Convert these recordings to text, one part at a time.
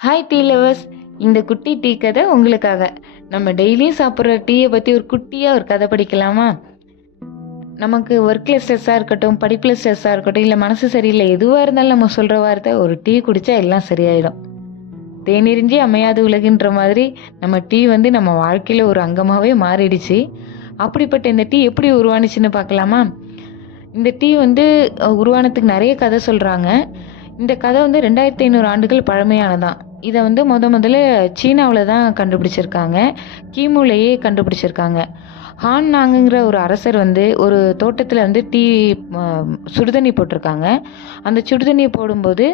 Hi tea lovers. இந்த குட்டி tea கதை உங்களுக்காக. நம்ம டெய்லியும் சாப்பிட்ற டீயை பற்றி ஒரு குட்டியாக ஒரு கதை படிக்கலாமா? நமக்கு ஒர்க்கில் ஸ்ட்ரெஸ்ஸாக இருக்கட்டும், படிப்பில் ஸ்ட்ரெஸ்ஸாக இருக்கட்டும், இல்லை மனசு சரியில்லை, எதுவாக இருந்தாலும் நம்ம சொல்கிற வார்த்தை ஒரு டீ குடித்தா எல்லாம் சரியாயிடும். தேநீரின்றி அமையாது உலகுன்ற மாதிரி நம்ம டீ நம்ம வாழ்க்கையில் ஒரு அங்கமாகவே மாறிடுச்சு. அப்படிப்பட்ட இந்த டீ எப்படி உருவானுச்சுன்னு பார்க்கலாமா? இந்த டீ உருவானதுக்கு நிறைய கதை சொல்கிறாங்க. இந்த கதை 2500 ஆண்டுகள் பழமையானதான். இதை முதல்ல சீனாவில் தான் கண்டுபிடிச்சிருக்காங்க. கிமுலேயே கண்டுபிடிச்சிருக்காங்க. ஹான் நாங்குங்கிற ஒரு அரசர் ஒரு தோட்டத்தில் டீ சுடுதண்ணி போட்டிருக்காங்க. அந்த சுடுதண்ணியை போடும்போது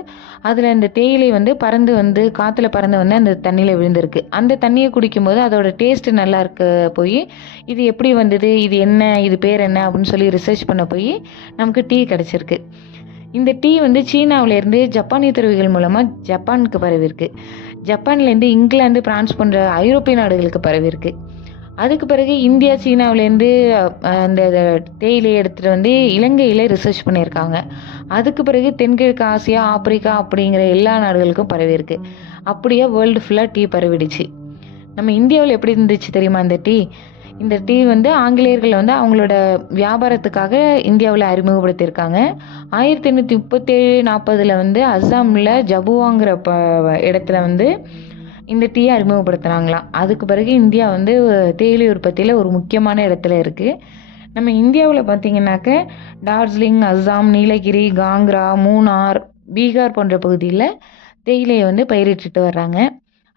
அதில் இந்த தேயிலை பறந்து காற்றுல பறந்து அந்த தண்ணியில் விழுந்திருக்கு. அந்த தண்ணியை குடிக்கும்போது அதோட டேஸ்ட்டு நல்லா இருக்க போய் இது எப்படி வந்தது, இது என்ன, இது பேர் என்ன அப்படின்னு சொல்லி ரிசர்ச் பண்ண போய் நமக்கு டீ கிடச்சிருக்கு. இந்த டீ சீனாவிலேருந்து ஜப்பானிய துறவிகள் மூலமாக ஜப்பானுக்கு பரவிருக்கு. ஜப்பான்லேருந்து இங்கிலாந்து, பிரான்ஸ் போன்ற ஐரோப்பிய நாடுகளுக்கு பரவிருக்கு. அதுக்கு பிறகு இந்தியா, சீனாவிலேருந்து அந்த தேயிலையை எடுத்துகிட்டு இலங்கையில் ரிசர்ச் பண்ணியிருக்காங்க. அதுக்கு பிறகு தென்கிழக்கு ஆசியா, ஆப்பிரிக்கா அப்படிங்கிற எல்லா நாடுகளுக்கும் பரவிருக்கு. அப்படியே வேர்ல்டு ஃபுல்லாக டீ பரவிடுச்சு. நம்ம இந்தியாவில் எப்படி இருந்துச்சு தெரியுமா இந்த டீ? இந்த டீ ஆங்கிலேயர்கள் அவங்களோட வியாபாரத்துக்காக இந்தியாவில் அறிமுகப்படுத்தியிருக்காங்க. 1837-40 அஸ்ஸாமில் ஜபுவாங்கிற இடத்துல இந்த டீயை அறிமுகப்படுத்துனாங்களாம். அதுக்கு பிறகு இந்தியா தேயிலை உற்பத்தியில் ஒரு முக்கியமான இடத்துல இருக்குது. நம்ம இந்தியாவில் பார்த்திங்கனாக்க டார்ஜிலிங், அஸ்ஸாம், நீலகிரி, காங்க்ரா, மூணார், பீகார் போன்ற பகுதியில் தேயிலையை பயிரிட்டுட்டு வர்றாங்க.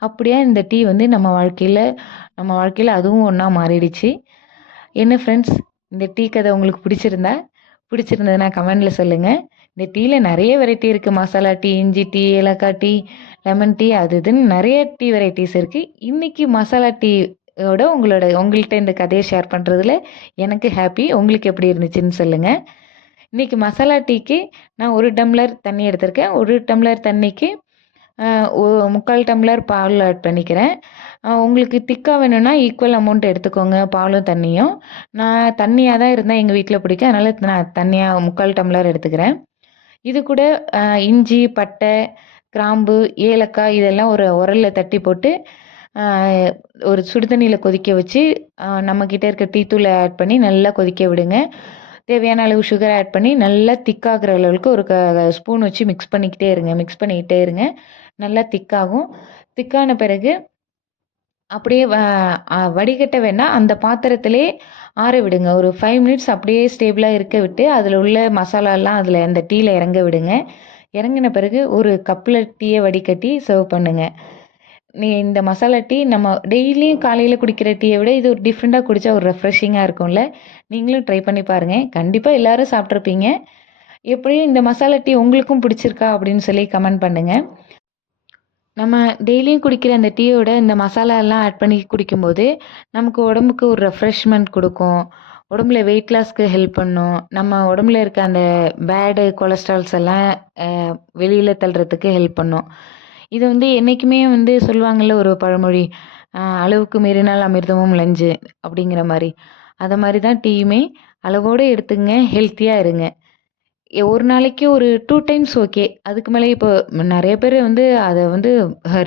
அப்படியே இந்த டீ நம்ம வாழ்க்கையில் அதுவும் ஒன்றா மாறிடுச்சு. என்ன ஃப்ரெண்ட்ஸ், இந்த டீ கதை உங்களுக்கு பிடிச்சிருந்ததுன்னா கமெண்டில் சொல்லுங்கள். இந்த டீயில் நிறைய வெரைட்டி இருக்குது. மசாலா டீ, இஞ்சி டீ, ஏலக்காய் டீ, லெமன் டீ, அது இதுன்னு நிறைய டீ வெரைட்டிஸ் இருக்குது. இன்றைக்கி மசாலா டீயோட உங்கள்கிட்ட இந்த கதையை ஷேர் பண்ணுறதுல எனக்கு ஹாப்பி. உங்களுக்கு எப்படி இருந்துச்சுன்னு சொல்லுங்கள். இன்றைக்கி மசாலா டீக்கு நான் 1 டம்ளர் தண்ணி எடுத்திருக்கேன். 1 டம்ளர் தண்ணிக்கு 3/4 டம்ளர் பால் ஆட் பண்ணிக்கிறேன். உங்களுக்கு திக்காக வேணும்னா ஈக்குவல் அமௌண்ட் எடுத்துக்கோங்க, பாலும் தண்ணியும். நான் தண்ணியாக தான் இருந்தால் எங்கள் வீட்டில் பிடிக்கும், அதனால் நான் தண்ணியாக 3/4 டம்ளர் எடுத்துக்கிறேன். இது கூட இஞ்சி, பட்டை, கிராம்பு, ஏலக்காய் இதெல்லாம் ஒரு உரலில் தட்டி போட்டு ஒரு சுடுதண்ணியில் கொதிக்க வச்சு நம்மக்கிட்ட இருக்க டீத்தூளை ஆட் பண்ணி நல்லா கொதிக்க விடுங்க. தேவையான அளவு சுகர் ஆட் பண்ணி நல்லா திக்காகிற அளவுக்கு ஒரு ஸ்பூன் வச்சு மிக்ஸ் பண்ணிக்கிட்டே இருங்க. நல்லா திக்காகும். திக்கான பிறகு அப்படியே வடிகட்ட வேண்டாம், அந்த பாத்திரத்திலே ஆற விடுங்க. ஒரு 5 மினிட்ஸ் அப்படியே ஸ்டேபிளாக இருக்க விட்டு அதில் உள்ள மசாலாலாம் அதில் அந்த டீயில் இறங்க விடுங்க. இறங்கின பிறகு ஒரு கப்பில் டீயை வடிகட்டி சர்வ் பண்ணுங்கள். இந்த மசாலா டீ நம்ம டெய்லியும் காலையில் குடிக்கிற டீயை விட இது ஒரு டிஃப்ரெண்ட்டாக குடித்தா ஒரு ரெஃப்ரெஷிங்காக இருக்கும்ல. நீங்களும் ட்ரை பண்ணி பாருங்கள். கண்டிப்பாக எல்லோரும் சாப்பிட்ருப்பீங்க. எப்படியும் இந்த மசாலா டீ உங்களுக்கும் பிடிச்சிருக்கா அப்படின்னு சொல்லி கமெண்ட் பண்ணுங்கள். நம்ம டெய்லியும் குடிக்கிற அந்த டீயோட இந்த மசாலா எல்லாம் ஆட் பண்ணி குடிக்கும்போது நமக்கு உடம்புக்கு ஒரு ரெஃப்ரெஷ்மெண்ட் கொடுக்கும். உடம்புல வெயிட் லாஸ்க்கு ஹெல்ப் பண்ணும். நம்ம உடம்புல இருக்க அந்த பேடு கொலஸ்ட்ரால்ஸ் எல்லாம் வெளியில் தள்ளுறதுக்கு ஹெல்ப் பண்ணும். இது என்றைக்குமே சொல்லுவாங்கள்ல ஒரு பழமொழி, அளவுக்கு மீறினால் அமிர்தமும் லஞ்சு அப்படிங்கிற மாதிரி. அதை மாதிரி தான் டீயுமே. அளவோடு எடுத்துங்க, ஹெல்த்தியாக இருங்க. ஒரு நாளைக்கு ஒரு 2 டைம்ஸ் ஓகே. அதுக்கு மேலே இப்போ நிறைய பேர் அதை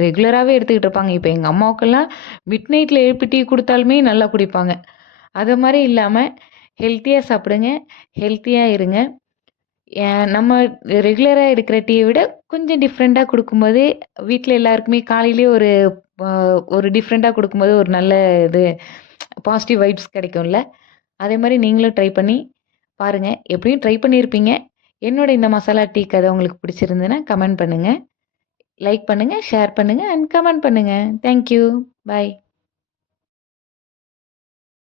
ரெகுலராகவே எடுத்துக்கிட்டு இருப்பாங்க. இப்போ எங்கள் அம்மாவுக்கெல்லாம் மிட் நைட்டில் எழுப்பி டீ கொடுத்தாலுமே நல்லா குடிப்பாங்க. அதை மாதிரி இல்லாமல் ஹெல்த்தியாக சாப்பிடுங்க, ஹெல்த்தியாக இருங்க. நம்ம ரெகுலராக எடுக்கிற டீயை விட கொஞ்சம் டிஃப்ரெண்ட்டாக கொடுக்கும்போது வீட்டில் எல்லாருக்குமே காலையிலேயே ஒரு டிஃப்ரெண்ட்டாக கொடுக்கும்போது ஒரு நல்ல இது பாசிட்டிவ் வைப்ஸ் கிடைக்கும்ல. அதே மாதிரி நீங்களும் ட்ரை பண்ணி பாருங்கள். எப்படியும் ட்ரை பண்ணியிருப்பீங்க. என்னோட இந்த மசாலா டீ கதை உங்களுக்கு பிடிச்சிருந்துன்னா கமெண்ட் பண்ணுங்கள், லைக் பண்ணுங்கள், ஷேர் பண்ணுங்கள் அண்ட் கமெண்ட் பண்ணுங்கள். தேங்க்யூ. பாய்.